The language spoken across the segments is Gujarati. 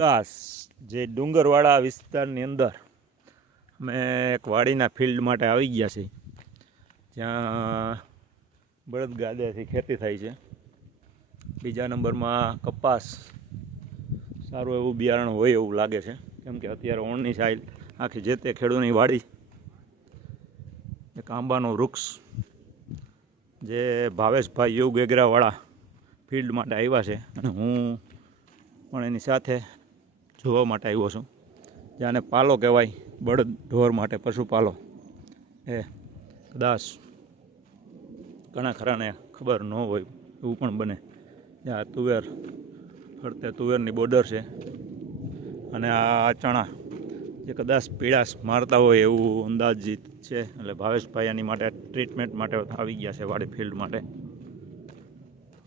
વિકાસ જે ડુંગરવાળા વિસ્તારની અંદર અમે એક વાડીના ફિલ્ડ માટે આવી ગયા છીએ. જ્યાં બળદગાદેથી ખેતી થાય છે. બીજા નંબરમાં કપાસ સારું એવું બિયારણ હોય એવું લાગે છે. કેમ કે અત્યારે ઓણની સાઈલ આખી જે તે ખેડૂતની વાડી, એક આંબાનો વૃક્ષ જે ભાવેશભાઈ યોગ એગરાવાળા ફિલ્ડ માટે આવ્યા છે. અને હું પણ એની સાથે જોવા માટે આવ્યો છું. જેને પાલો કહેવાય, બળદ ઢોર માટે પશુપાલો એ કદાચ ઘણા ખરાને ખબર ન હોય, એવું પણ બને. આ તુવેર ફરતે, તુવેરની બોર્ડર છે. અને આ ચણા જે કદાચ પીળાશ મારતા હોય એવું અંદાજિત છે. એટલે ભાવેશભાઈ એની માટે ટ્રીટમેન્ટ માટે આવી ગયા છે વાડી ફિલ્ડ માટે.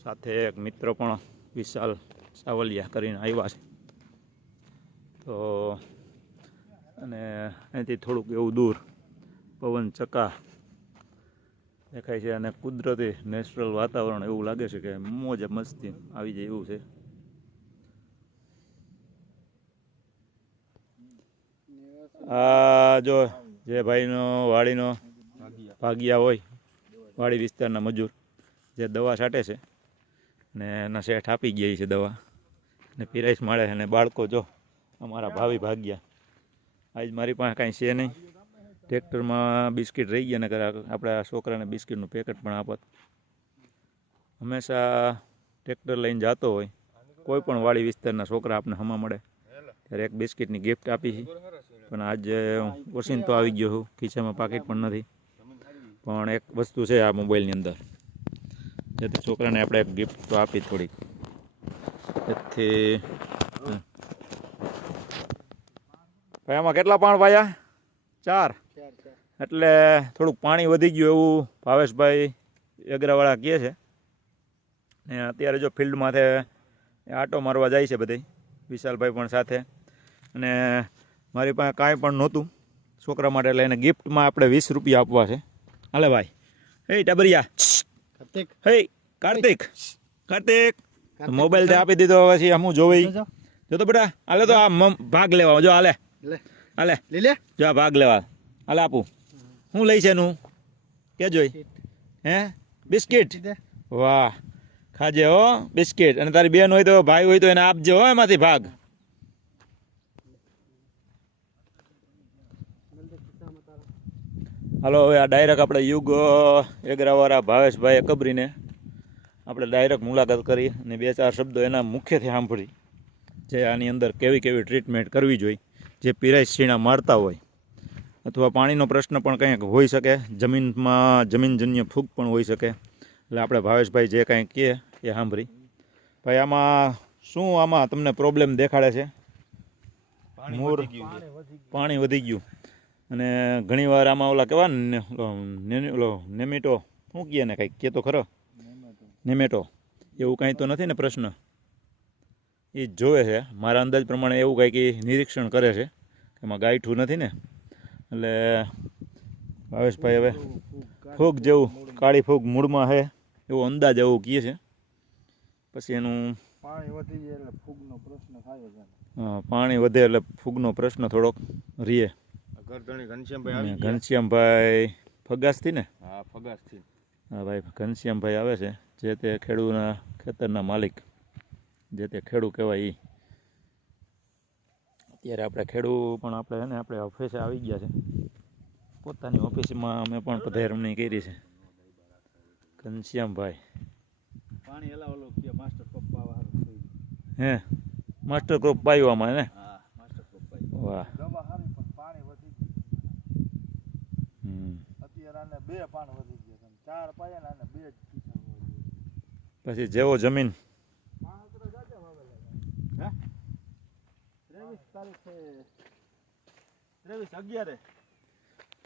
સાથે એક મિત્ર પણ વિશાલ સાવલિયા કરીને આવ્યા છે. તો અને અહીંથી થોડુંક એવું દૂર પવન ચક્કા દેખાય છે અને કુદરતી નેચરલ વાતાવરણ એવું લાગે છે કે મોજ મસ્તી આવી જાય એવું છે. આ જો જે ભાઈનો, વાડીનો ભાગિયા હોય, વાડી વિસ્તારના મજૂર, જે દવા છાંટે છે ને એના શેઠ આપી ગઈ છે દવા ને પીરાઈશ મળે અને બાળકો જો અમારા ભાવિ ભાગ્યા. આજ મારી પાસે કાંઈ છે નહીં. ટ્રેક્ટરમાં બિસ્કિટ રહી ગયા ને આપણા છોકરાને બિસ્કિટનું પેકેટ પણ આપત. હંમેશા ટ્રેક્ટર લઈને જતો હોય. કોઈ પણ વાડી વિસ્તારના છોકરા આપણે હમા મળે. ત્યારે એક બિસ્કિટની ગિફ્ટ આપી છે. પણ આજે ઓછીને તો આવી ગયો છું. ખીચામાં પાકીટ પણ નથી. પણ એક વસ્તુ છે આ મોબાઈલની અંદર. જેથી છોકરાને આપણે એક ગિફ્ટ તો આપી થોડીક. એથી ભાઈ આમાં કેટલા પાણ પાયા? ચાર. એટલે થોડુંક પાણી વધી ગયું એવું ભાવેશભાઈ એગરાવાળા કહે છે. ને અત્યારે જો ફિલ્ડમાંથી આટો મારવા જાય છે બધે વિશાલભાઈ પણ સાથે. અને મારી પાસે કાંઈ પણ નહોતું. છોકરા માટે એટલે એને ગિફ્ટમાં આપણે વીસ રૂપિયા આપવા છે. હાલે ભાઈ. હે ટબરિયા. કાર્તિક. હે કાર્તિક. કાર્તિક. મોબાઈલ તે આપી દીધો પછી હું જોવે ઈ. જો તો બેટા હાલે તો આ ભાગ લેવા જો હાલે. લે. હાલે. લે જો આ ભાગ લેવા. હાલે આપું. શું લઈ છે એનું? કે જોઈ? હે? બિસ્કિટ? વાહ. ખાજે હો બિસ્કિટ. અને તારી બેન હોય તો ભાઈ હોય તો એને આપજો હો એમાંથી ભાગ. હાલો હવે આ ડાયરેક્ટ આપણે યુગ એગરાવાળા ભાવેશભાઈ કબરીને આપણે ડાયરેક્ટ મુલાકાત કરી અને બે ચાર શબ્દો એના મુખ્યથી સાંભળી. જે આની અંદર કેવી કેવી ટ્રીટમેન્ટ કરવી જોઈએ. જે પીરાઈ શીણા મારતા હોય અથવા પાણીનો પ્રશ્ન પણ કંઈક હોઈ શકે જમીનમાં જમીનજન્ય ફૂગ પણ હોઈ શકે. એટલે આપણે ભાવેશભાઈ જે કાંઈ કહે એ સાંભળી. ભાઈ આમાં શું આમાં તમને પ્રોબ્લેમ દેખાડે છે? મૂળ પાણી વધી ગયું. અને ઘણીવાર આમાં ઓલા કહેવા ને ઓલો નેમેટો શું કહે ને કંઈક કહે તો ખરો? નેમેટો. એવું કાંઈ તો નથી ને પ્રશ્ન? એ જ જોવે છે. મારા અંદાજ પ્રમાણે એવું કંઈક એ નિરીક્ષણ કરે છે. કે એમાં ગાયઠું નથી ને. એટલે ભાવેશભાઈ હવે ફૂગ જેવું કાળી ફૂગ મૂળમાં છે. એવો અંદાજ એવું કહે છે. પછી એનું પાણી વધી જાય એટલે ફૂગનો પ્રશ્ન થાય છે પાણી વધે એટલે ફૂગનો પ્રશ્ન થોડોક રીએ. ઘનશ્યામભાઈ ફગાસથી ને? હા ફગાસથી. હા ભાઈ ઘનશ્યામભાઈ આવે છે. જે તે ખેડૂતના ખેતરના માલિક. જે તે ખેડૂ કહેવાય એ અત્યારે આપણે ખેડૂ પણ આપણે ને આપણે ઓફિસે આવી ગયા છે. પોતાની ઓફિસમાં અમે પણ પધરામણી કરી છે. ઘનશ્યામભાઈ. પાણી એલા ઓલો કે માસ્ટર કપ પાવા હે? માસ્ટર ક્રોપ પાયો આમાં ને? હા માસ્ટર કપ પાઈ વાહ. દવા હારી પણ પાણી વધી ગયું. હમ. અત્યારે આને બે પાણ વધી ગયા છે. ચાર પાયા ને આને બે જ પછી જેવો જમીન ત્રેવીસ તારીખે ત્રેવીસ અગિયારે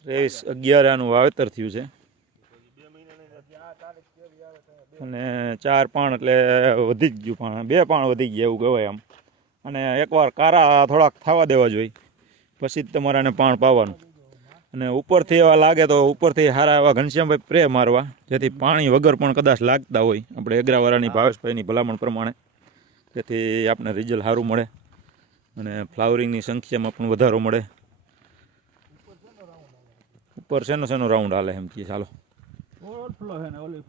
ત્રેવીસ અગિયાર આનું વાવેતર થયું છે. અને ચાર પાણ એટલે વધી જ ગયું પાણ બે પાણ વધી ગયા એવું કહેવાય આમ. અને એકવાર કારા થોડાક થવા દેવા જોઈએ. પછી જ તમારે આને પાણ પાવાનું. અને ઉપરથી એવા લાગે તો ઉપરથી સારા એવા ઘનશ્યામભાઈ પ્રે મારવા, જેથી પાણી વગર પણ કદાચ લાગતા હોય. આપણે એગરાવાળાની ભાવેશભાઈની ભલામણ પ્રમાણે. જેથી આપણે રિઝલ્ટ સારું મળે. અને ફ્લાવરિંગની સંખ્યામાં પણ વધારો મળે. ઉપર શેનો શેનો રાઉન્ડ હાલે એમ કે ચાલો. ઓલી